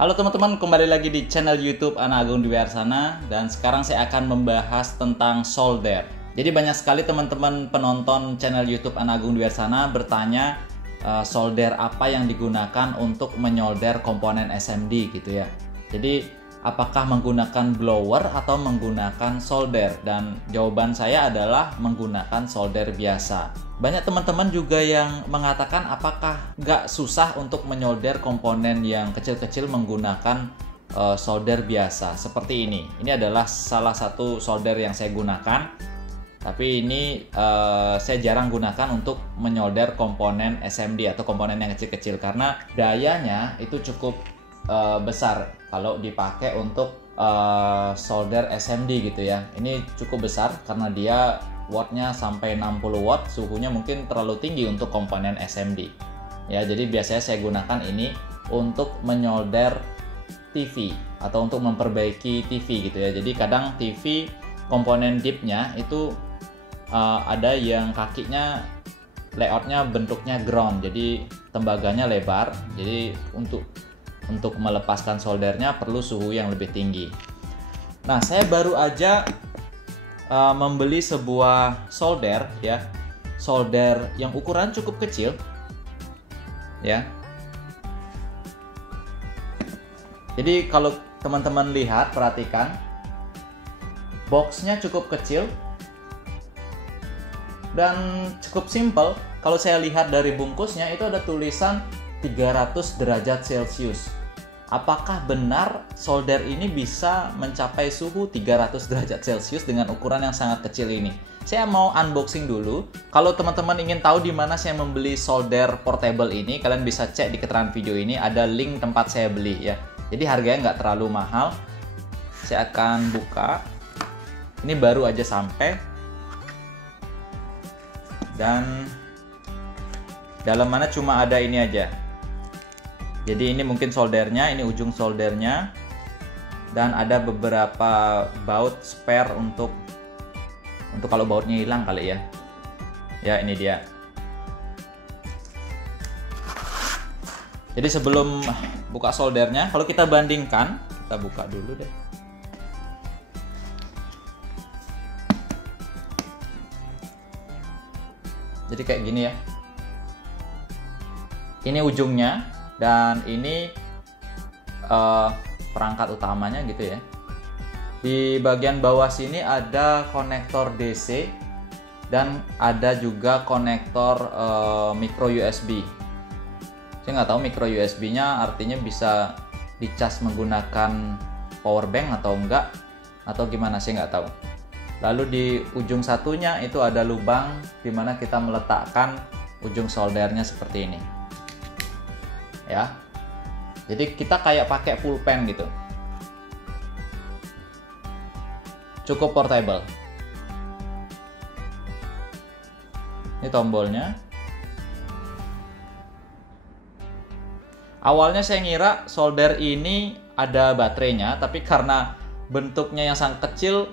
Halo teman-teman, kembali lagi di channel YouTube Ana Agung Dwi Arsana, dan sekarang saya akan membahas tentang solder. Jadi banyak sekali teman-teman penonton channel YouTube Ana Agung Dwi Arsana bertanya solder apa yang digunakan untuk menyolder komponen SMD gitu ya. Jadi apakah menggunakan blower atau menggunakan solder? Dan jawaban saya adalah menggunakan solder biasa. Banyak teman-teman juga yang mengatakan apakah nggak susah untuk menyolder komponen yang kecil-kecil menggunakan solder biasa seperti ini. Ini adalah salah satu solder yang saya gunakan, tapi ini saya jarang gunakan untuk menyolder komponen SMD atau komponen yang kecil-kecil karena dayanya itu cukup besar kalau dipakai untuk solder SMD gitu ya. Ini cukup besar karena dia wattnya sampai 60 watt, suhunya mungkin terlalu tinggi untuk komponen SMD ya. Jadi biasanya saya gunakan ini untuk menyolder TV atau untuk memperbaiki TV gitu ya. Jadi kadang TV komponen dipnya itu ada yang kakinya layoutnya bentuknya ground, jadi tembaganya lebar, jadi untuk melepaskan soldernya perlu suhu yang lebih tinggi. Nah, saya baru aja membeli sebuah solder ya, solder yang ukuran cukup kecil ya. Jadi kalau teman-teman lihat, perhatikan boxnya cukup kecil dan cukup simple. Kalau saya lihat dari bungkusnya itu ada tulisan 300 derajat Celcius. Apakah benar solder ini bisa mencapai suhu 300 derajat Celcius dengan ukuran yang sangat kecil ini? Saya mau unboxing dulu. Kalau teman-teman ingin tahu di mana saya membeli solder portable ini, kalian bisa cek di keterangan video ini, ada link tempat saya beli ya. Jadi harganya nggak terlalu mahal. Saya akan buka. Ini baru aja sampai. Dan dalam mana cuma ada ini aja. Jadi ini mungkin soldernya, ini ujung soldernya, dan ada beberapa baut spare untuk kalau bautnya hilang kali ya. Ya, ini dia. Jadi sebelum buka soldernya, kalau kita bandingkan, kita buka dulu deh. Jadi kayak gini ya. Ini ujungnya. Dan ini perangkat utamanya gitu ya. Di bagian bawah sini ada konektor DC dan ada juga konektor micro USB. Saya nggak tahu micro USB-nya artinya bisa dicas menggunakan power bank atau enggak, atau gimana, saya nggak tahu. Lalu di ujung satunya itu ada lubang di mana kita meletakkan ujung soldernya seperti ini. Ya, jadi kita kayak pakai pulpen gitu, cukup portable. Ini tombolnya. Awalnya saya ngira solder ini ada baterainya, tapi karena bentuknya yang sangat kecil,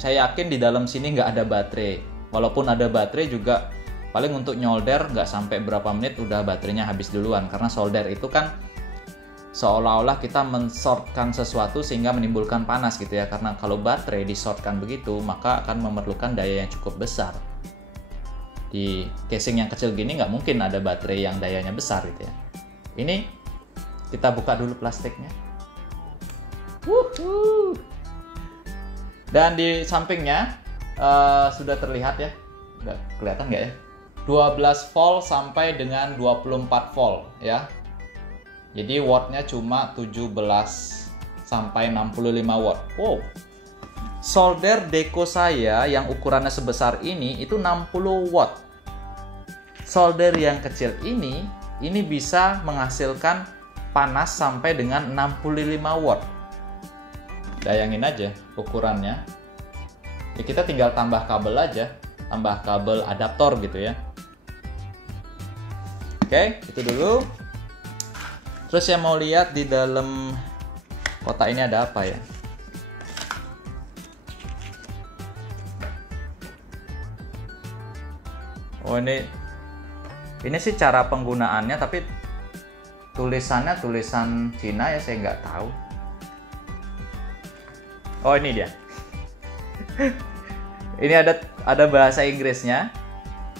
saya yakin di dalam sini nggak ada baterai. Walaupun ada baterai juga paling untuk nyolder nggak sampai berapa menit udah baterainya habis duluan, karena solder itu kan seolah-olah kita men-shortkan sesuatu sehingga menimbulkan panas gitu ya. Karena kalau baterai di-shortkan begitu maka akan memerlukan daya yang cukup besar. Di casing yang kecil gini nggak mungkin ada baterai yang dayanya besar gitu ya. Ini kita buka dulu plastiknya. Wuhu. Dan di sampingnya sudah terlihat ya, udah kelihatan nggak ya? 12 volt sampai dengan 24 volt ya. Jadi wattnya cuma 17 sampai 65 watt. Wow. Solder Deco saya yang ukurannya sebesar ini itu 60 watt. Solder yang kecil ini bisa menghasilkan panas sampai dengan 65 watt. Bayangin aja ukurannya. Ya, kita tinggal tambah kabel aja, tambah kabel adaptor gitu ya. Oke, itu dulu. Terus saya mau lihat di dalam kotak ini ada apa ya. Oh, ini sih cara penggunaannya, tapi tulisannya tulisan Cina ya, saya nggak tahu. Oh, ini dia. Ini ada bahasa Inggrisnya.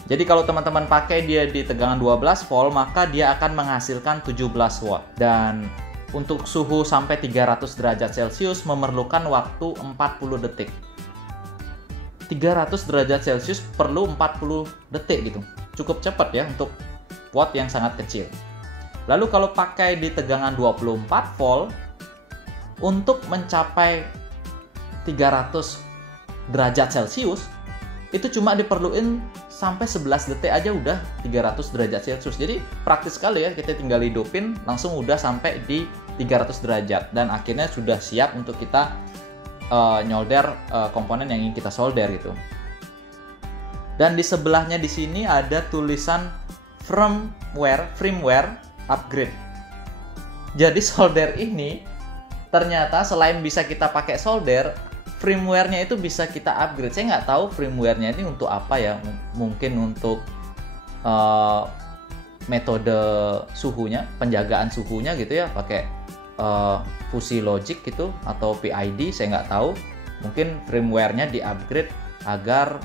Jadi kalau teman-teman pakai dia di tegangan 12 volt, maka dia akan menghasilkan 17 watt. Dan untuk suhu sampai 300 derajat Celcius memerlukan waktu 40 detik. 300 derajat Celcius perlu 40 detik gitu. Cukup cepat ya untuk watt yang sangat kecil. Lalu kalau pakai di tegangan 24 volt, untuk mencapai 300 derajat Celcius itu cuma diperluin sampai 11 detik aja udah 300 derajat Celcius. Jadi praktis sekali ya, kita tinggal hidupin langsung udah sampai di 300 derajat dan akhirnya sudah siap untuk kita nyolder komponen yang ingin kita solder gitu. Dan di sebelahnya di sini ada tulisan firmware upgrade. Jadi solder ini ternyata selain bisa kita pakai solder, firmware-nya itu bisa kita upgrade. Saya nggak tahu firmware-nya ini untuk apa ya. Mungkin untuk metode suhunya, penjagaan suhunya gitu ya, pakai fusi logic gitu atau PID, saya nggak tahu. Mungkin firmware-nya di-upgrade agar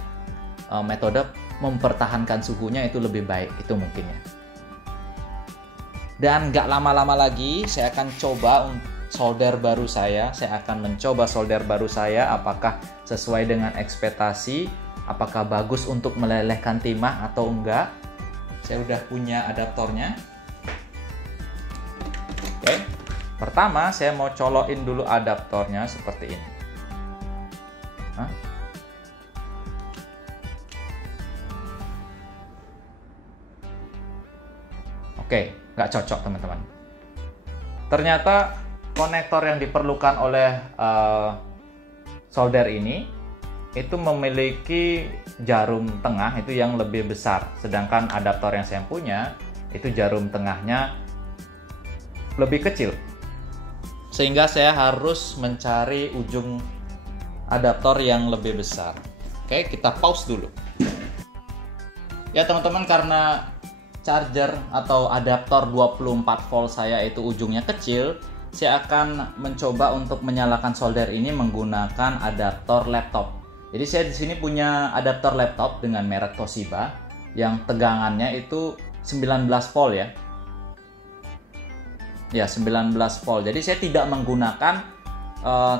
metode mempertahankan suhunya itu lebih baik, itu mungkin ya. Dan nggak lama-lama lagi saya akan coba solder baru saya. Saya akan mencoba solder baru saya apakah sesuai dengan ekspektasi, apakah bagus untuk melelehkan timah atau enggak. Saya udah punya adaptornya. Oke. Pertama saya mau colokin dulu adaptornya seperti ini. Oke, nggak cocok teman-teman. Ternyata konektor yang diperlukan oleh solder ini itu memiliki jarum tengah itu yang lebih besar, sedangkan adaptor yang saya punya itu jarum tengahnya lebih kecil, sehingga saya harus mencari ujung adaptor yang lebih besar. Oke, kita pause dulu ya teman-teman. Karena charger atau adaptor 24 volt saya itu ujungnya kecil, saya akan mencoba untuk menyalakan solder ini menggunakan adaptor laptop. Jadi saya di sini punya adaptor laptop dengan merek Toshiba yang tegangannya itu 19 volt ya. Ya, 19 volt. Jadi saya tidak menggunakan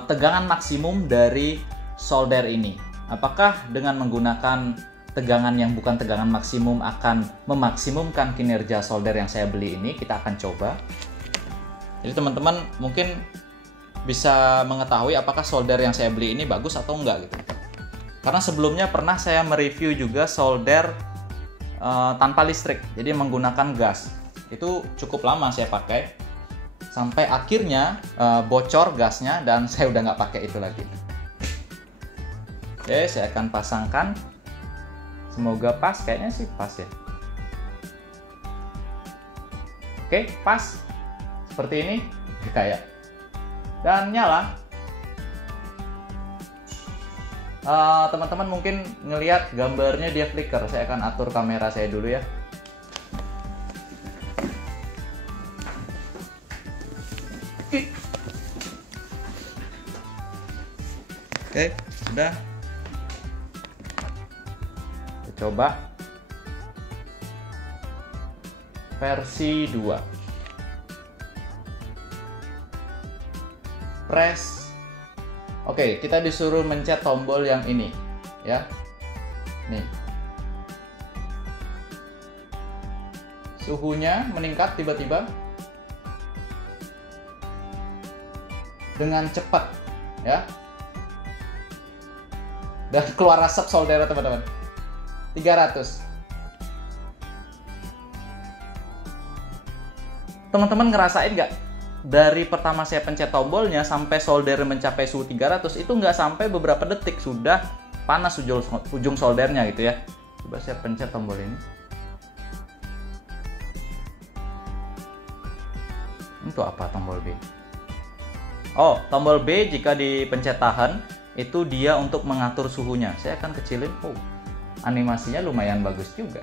tegangan maksimum dari solder ini. Apakah dengan menggunakan tegangan yang bukan tegangan maksimum akan memaksimumkan kinerja solder yang saya beli ini? Kita akan coba. Jadi teman-teman mungkin bisa mengetahui apakah solder yang saya beli ini bagus atau enggak gitu. Karena sebelumnya pernah saya mereview juga solder tanpa listrik, jadi menggunakan gas. Itu cukup lama saya pakai, sampai akhirnya bocor gasnya dan saya udah nggak pakai itu lagi. Oke, saya akan pasangkan. Semoga pas, kayaknya sih pas ya. Oke, pas. Seperti ini, kayak. Dan nyala. Teman-teman mungkin ngelihat gambarnya dia flicker. Saya akan atur kamera saya dulu ya. Oke, sudah. Kita coba versi 2. Press. Oke, kita disuruh mencet tombol yang ini ya. Nih. Suhunya meningkat tiba-tiba dengan cepat ya. Dan keluar asap solder teman-teman. 300. Teman-teman ngerasain nggak? Dari pertama saya pencet tombolnya sampai solder mencapai suhu 300 itu nggak sampai beberapa detik sudah panas ujung soldernya gitu ya. Coba saya pencet tombol ini. Untuk apa tombol B? Oh, tombol B jika dipencet tahan itu dia untuk mengatur suhunya. Saya akan kecilin. Oh, animasinya lumayan bagus juga.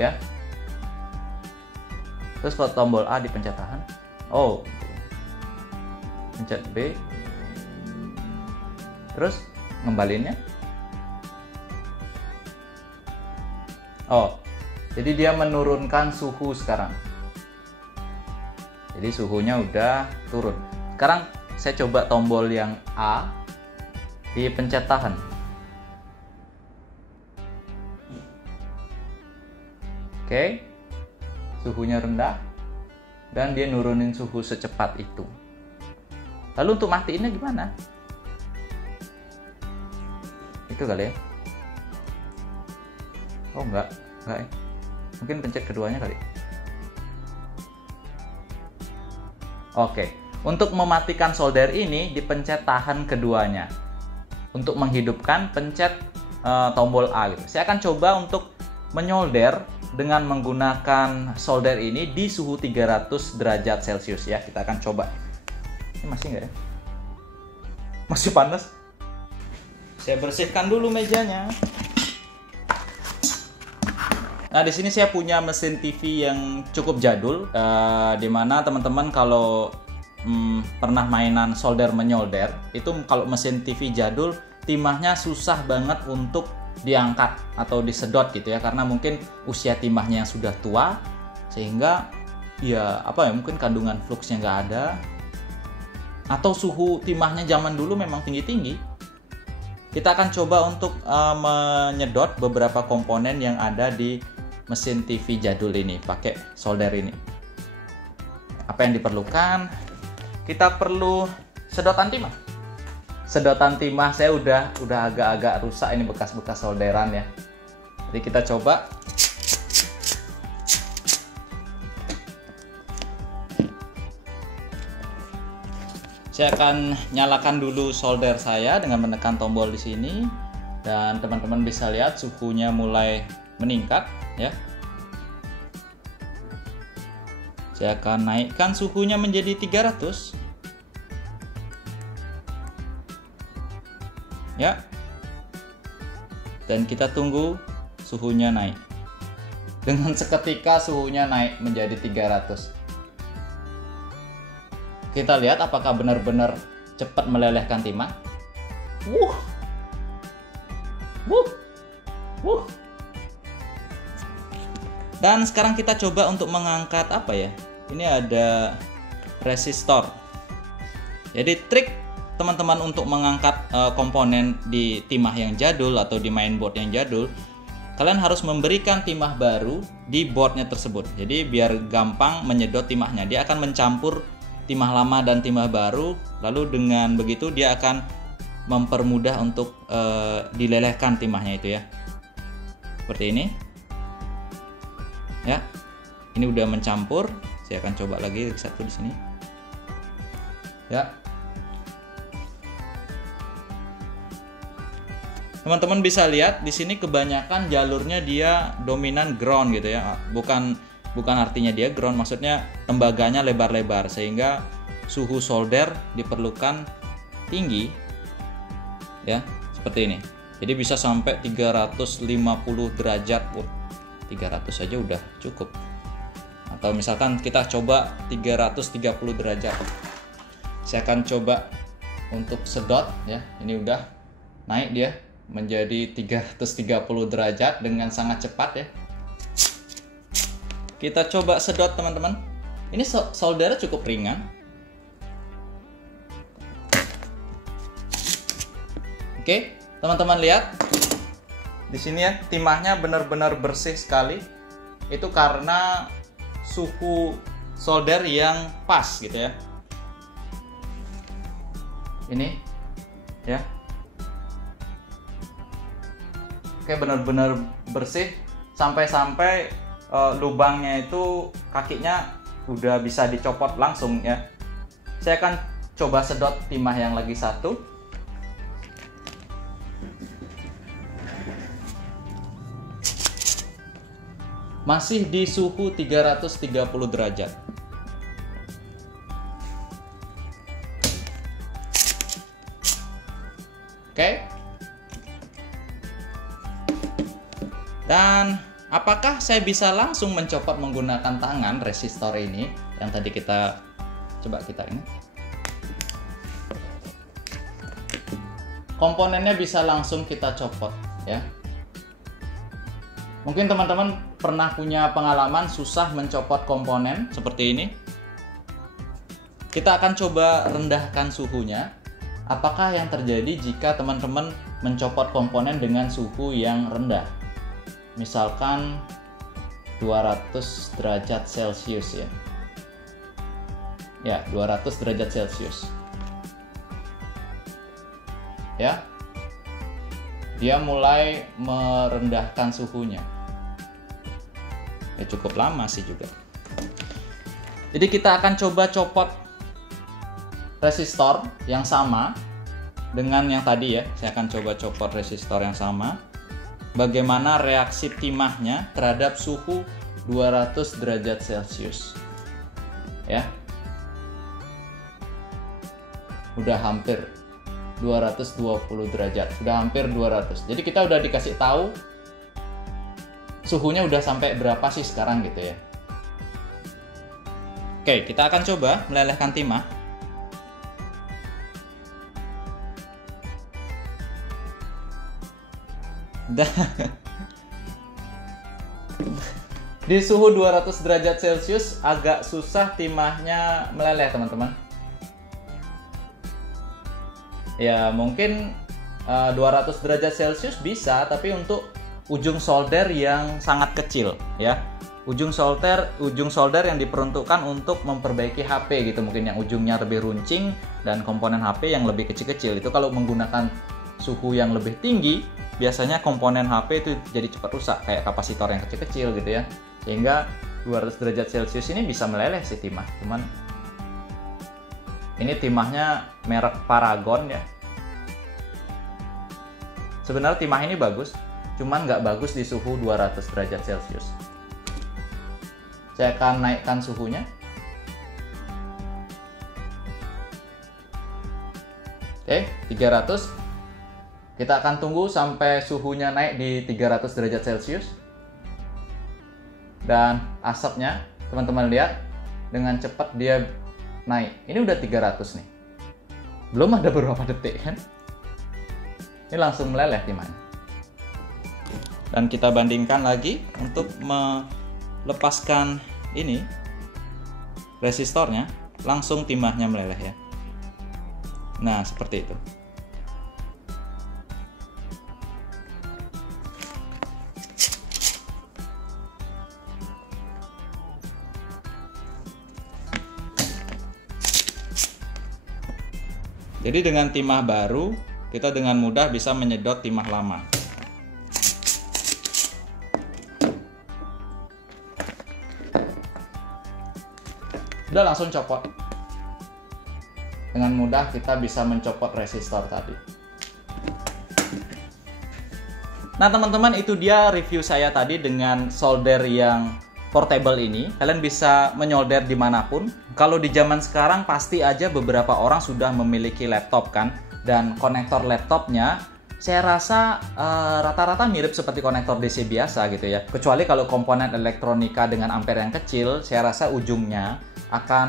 Ya. Terus kalau tombol A dipencet tahan. Oh, pencet B. Terus ngembalinnya. Oh, jadi dia menurunkan suhu sekarang. Jadi suhunya udah turun. Sekarang saya coba tombol yang A, dipencet tahan. Oke, suhunya rendah dan dia nurunin suhu secepat itu. Lalu untuk matiinnya gimana? Itu kali ya? Oh enggak ya. Mungkin pencet keduanya kali. Oke, untuk mematikan solder ini dipencet tahan keduanya. Untuk menghidupkan pencet tombol A gitu. Saya akan coba untuk menyolder dengan menggunakan solder ini di suhu 300 derajat Celcius ya. Kita akan coba. Ini masih enggak ya? Masih panas. Saya bersihkan dulu mejanya. Nah, di sini saya punya mesin TV yang cukup jadul, dimana teman-teman kalau pernah mainan solder menyolder, itu kalau mesin TV jadul, timahnya susah banget untuk diangkat atau disedot gitu ya, karena mungkin usia timahnya yang sudah tua, sehingga ya mungkin kandungan fluxnya nggak ada, atau suhu timahnya zaman dulu memang tinggi-tinggi. Kita akan coba untuk menyedot beberapa komponen yang ada di mesin TV jadul ini pakai solder ini. Apa yang diperlukan? Kita perlu sedotan timah. Sedotan timah saya udah agak-agak rusak, ini bekas-bekas solderan ya. Jadi kita coba. Saya akan nyalakan dulu solder saya dengan menekan tombol di sini, dan teman-teman bisa lihat suhunya mulai meningkat ya. Saya akan naikkan suhunya menjadi 300 ya, dan kita tunggu suhunya naik. Dengan seketika suhunya naik menjadi 300. Kita lihat apakah benar-benar cepat melelehkan timah. Dan sekarang kita coba untuk mengangkat apa ya? Ini ada resistor. Jadi trik teman-teman untuk mengangkat komponen di timah yang jadul atau di mainboard yang jadul, kalian harus memberikan timah baru di boardnya tersebut. Jadi biar gampang menyedot timahnya. Dia akan mencampur timah lama dan timah baru, lalu dengan begitu dia akan mempermudah untuk dilelehkan timahnya itu ya. Seperti ini. Ya, ini udah mencampur. Saya akan coba lagi satu di sini. Ya, teman-teman bisa lihat di sini kebanyakan jalurnya dia dominan ground gitu ya. Bukan artinya dia ground, maksudnya tembaganya lebar-lebar sehingga suhu solder diperlukan tinggi. Ya, seperti ini. Jadi bisa sampai 350 derajat. 300 saja udah cukup. Atau misalkan kita coba 330 derajat. Saya akan coba untuk sedot ya. Ini udah naik dia menjadi 330 derajat dengan sangat cepat ya. Kita coba sedot teman-teman. Ini soldernya cukup ringan. Oke, teman-teman lihat. Di sini ya, timahnya benar-benar bersih sekali. Itu karena suhu solder yang pas gitu ya. Ini ya. Oke, benar-benar bersih sampai-sampai lubangnya itu kakinya udah bisa dicopot langsung ya. Saya akan coba sedot timah yang lagi satu. Masih di suhu 330 derajat. Oke. Dan Apakah saya bisa langsung mencopot menggunakan tangan resistor ini yang tadi kita coba kita ini? Komponennya bisa langsung kita copot ya. Mungkin teman-teman pernah punya pengalaman susah mencopot komponen seperti ini. Kita akan coba rendahkan suhunya. Apakah yang terjadi jika teman-teman mencopot komponen dengan suhu yang rendah? Misalkan 200 derajat Celcius ya. Ya, 200 derajat Celcius. Ya. Dia mulai merendahkan suhunya. Ya cukup lama sih juga. Jadi kita akan coba copot resistor yang sama dengan yang tadi ya. Saya akan coba copot resistor yang sama. Bagaimana reaksi timahnya terhadap suhu 200 derajat Celcius. Ya. Udah hampir 220 derajat. Udah hampir 200. Jadi kita udah dikasih tahu suhunya udah sampai berapa sih sekarang gitu ya. Oke, kita akan coba melelehkan timah. Di suhu 200 derajat Celcius agak susah timahnya meleleh teman-teman. Ya mungkin 200 derajat Celcius bisa, tapi untuk ujung solder yang sangat kecil ya. Ujung solder yang diperuntukkan untuk memperbaiki HP gitu, mungkin yang ujungnya lebih runcing dan komponen HP yang lebih kecil-kecil. Itu kalau menggunakan suhu yang lebih tinggi, biasanya komponen HP itu jadi cepat rusak, kayak kapasitor yang kecil-kecil gitu ya. Sehingga 200 derajat Celcius ini bisa meleleh sih timah. Cuman ini timahnya merek Paragon ya. Sebenarnya timah ini bagus, cuman nggak bagus di suhu 200 derajat Celcius. Saya akan naikkan suhunya. Oke, 300. Kita akan tunggu sampai suhunya naik di 300 derajat Celcius. Dan asapnya, teman-teman lihat, dengan cepat dia naik. Ini udah 300 nih. Belum ada beberapa detik kan? Ini langsung meleleh timahnya. Dan kita bandingkan lagi untuk melepaskan ini resistornya, langsung timahnya meleleh ya. Nah, seperti itu. Jadi dengan timah baru, kita dengan mudah bisa menyedot timah lama. Udah langsung copot. Dengan mudah kita bisa mencopot resistor tadi. Nah teman-teman, itu dia review saya tadi dengan solder yang portable ini. Kalian bisa menyolder dimanapun. Kalau di zaman sekarang pasti aja beberapa orang sudah memiliki laptop kan. Dan konektor laptopnya saya rasa rata-rata mirip seperti konektor DC biasa gitu ya. Kecuali kalau komponen elektronika dengan ampere yang kecil, saya rasa ujungnya akan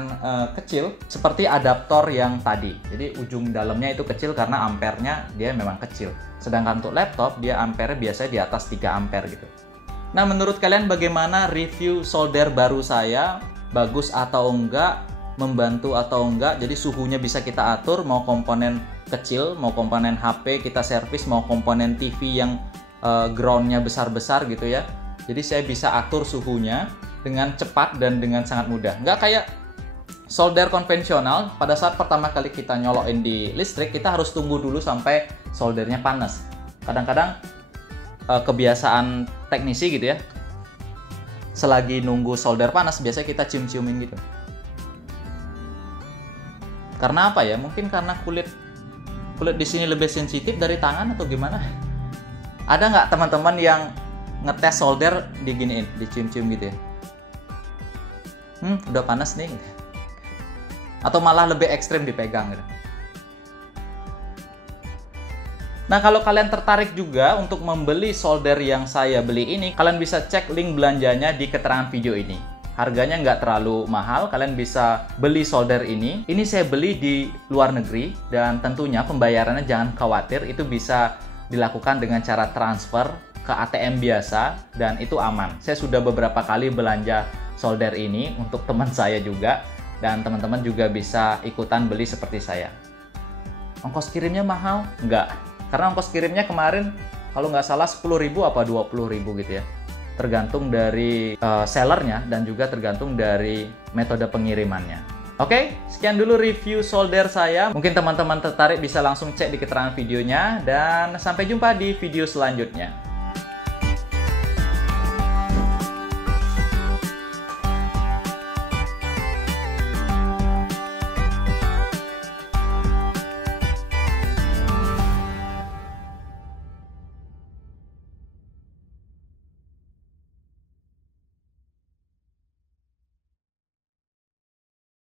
kecil seperti adaptor yang tadi. Jadi ujung dalamnya itu kecil karena ampernya dia memang kecil. Sedangkan untuk laptop dia ampere biasanya di atas 3 ampere gitu. Nah, menurut kalian bagaimana review solder baru saya? Bagus atau enggak? Membantu atau enggak? Jadi suhunya bisa kita atur, mau komponen kecil, mau komponen HP kita servis, mau komponen TV yang groundnya besar-besar gitu ya. Jadi saya bisa atur suhunya dengan cepat dan dengan sangat mudah. Nggak kayak solder konvensional, pada saat pertama kali kita nyolokin di listrik, kita harus tunggu dulu sampai soldernya panas. Kadang-kadang kebiasaan teknisi gitu ya, selagi nunggu solder panas, biasanya kita cium-ciumin gitu. Karena apa ya? Mungkin karena kulit di sini lebih sensitif dari tangan atau gimana? Ada nggak teman-teman yang ngetes solder diginiin, dicium-cium gitu ya? Udah panas nih. Atau malah lebih ekstrim dipegang gitu. Nah, kalau kalian tertarik juga untuk membeli solder yang saya beli ini, kalian bisa cek link belanjanya di keterangan video ini. Harganya nggak terlalu mahal, kalian bisa beli solder ini. Ini saya beli di luar negeri, dan tentunya pembayarannya jangan khawatir, itu bisa dilakukan dengan cara transfer ke ATM biasa, dan itu aman. Saya sudah beberapa kali belanja solder ini untuk teman saya juga, dan teman-teman juga bisa ikutan beli seperti saya. Ongkos kirimnya mahal? Nggak. Karena ongkos kirimnya kemarin kalau nggak salah 10.000 apa 20.000 gitu ya. Tergantung dari sellernya dan juga tergantung dari metode pengirimannya. Oke, sekian dulu review solder saya. Mungkin teman-teman tertarik bisa langsung cek di keterangan videonya, dan sampai jumpa di video selanjutnya.